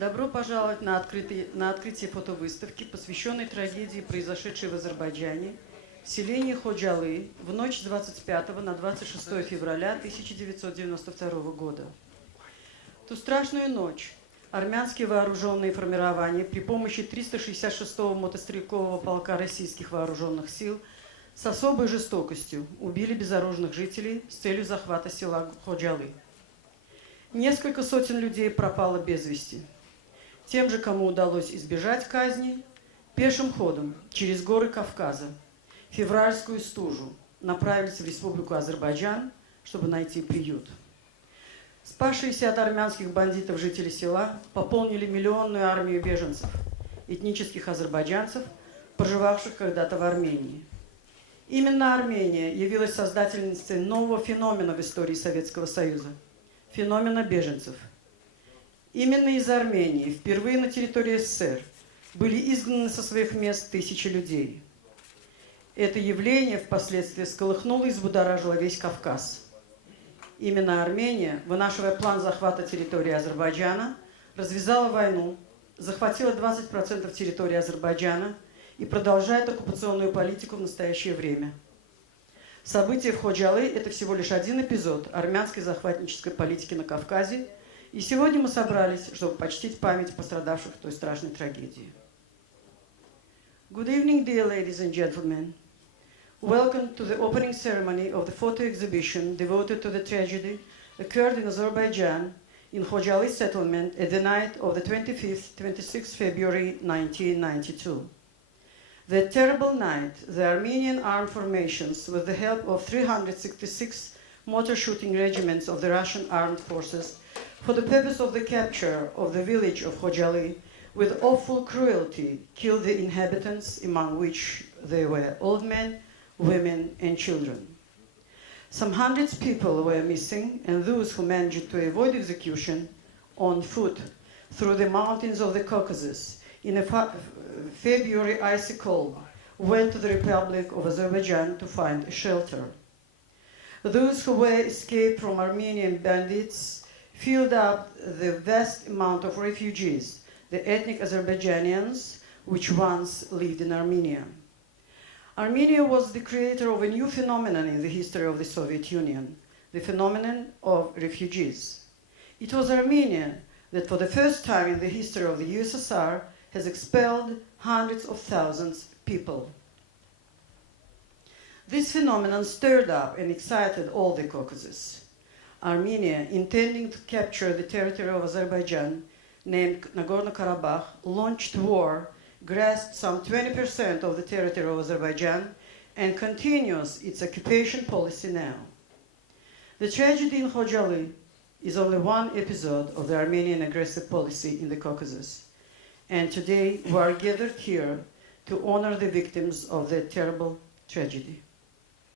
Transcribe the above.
Добро пожаловать на открытие фотовыставки, посвященной трагедии, произошедшей в Азербайджане, в селении Ходжалы в ночь с 25 на 26 февраля 1992 года. В ту страшную ночь армянские вооруженные формирования при помощи 366-го мотострелкового полка российских вооруженных сил с особой жестокостью убили безоружных жителей с целью захвата села Ходжалы. Несколько сотен людей пропало без вести. Тем же, кому удалось избежать казни, пешим ходом через горы Кавказа, февральскую стужу, направились в Республику Азербайджан, чтобы найти приют. Спасшиеся от армянских бандитов жители села пополнили миллионную армию беженцев, этнических азербайджанцев, проживавших когда-то в Армении. Именно Армения явилась создательницей нового феномена в истории Советского Союза – феномена беженцев. Именно из Армении впервые на территории СССР были изгнаны со своих мест тысячи людей. Это явление впоследствии всколыхнуло и взбудоражило весь Кавказ. Именно Армения, вынашивая план захвата территории Азербайджана, развязала войну, захватила 20% территории Азербайджана и продолжает оккупационную политику в настоящее время. События в Ходжалы – это всего лишь один эпизод армянской захватнической политики на Кавказе, и сегодня мы собрались, чтобы почтить память пострадавших в той страшной трагедии. Good evening, dear ladies and gentlemen. Welcome to the opening ceremony of the photo exhibition devoted to the tragedy occurred in Azerbaijan in Khojaly settlement at the night of the 26th February 1992. That terrible night, the Armenian armed formations, with the help of 366 motor shooting regiments of the Russian armed forces, for the purpose of the capture of the village of Khojaly, with awful cruelty, killed the inhabitants, among which there were old men, women, and children. Some hundreds of people were missing, and those who managed to avoid execution on foot through the mountains of the Caucasus in a February icy cold went to the Republic of Azerbaijan to find a shelter. Those who were escaped from Armenian bandits filled up the vast amount of refugees, the ethnic Azerbaijanians, which once lived in Armenia. Armenia was the creator of a new phenomenon in the history of the Soviet Union, the phenomenon of refugees. It was Armenia that for the first time in the history of the USSR has expelled hundreds of thousands of people. This phenomenon stirred up and excited all the Caucasus. Armenia, intending to capture the territory of Azerbaijan, named Nagorno-Karabakh, launched war, grasped some 20% of the territory of Azerbaijan, and continues its occupation policy now. The tragedy in Khojaly is only one episode of the Armenian aggressive policy in the Caucasus. And today we are gathered here to honor the victims of that terrible tragedy.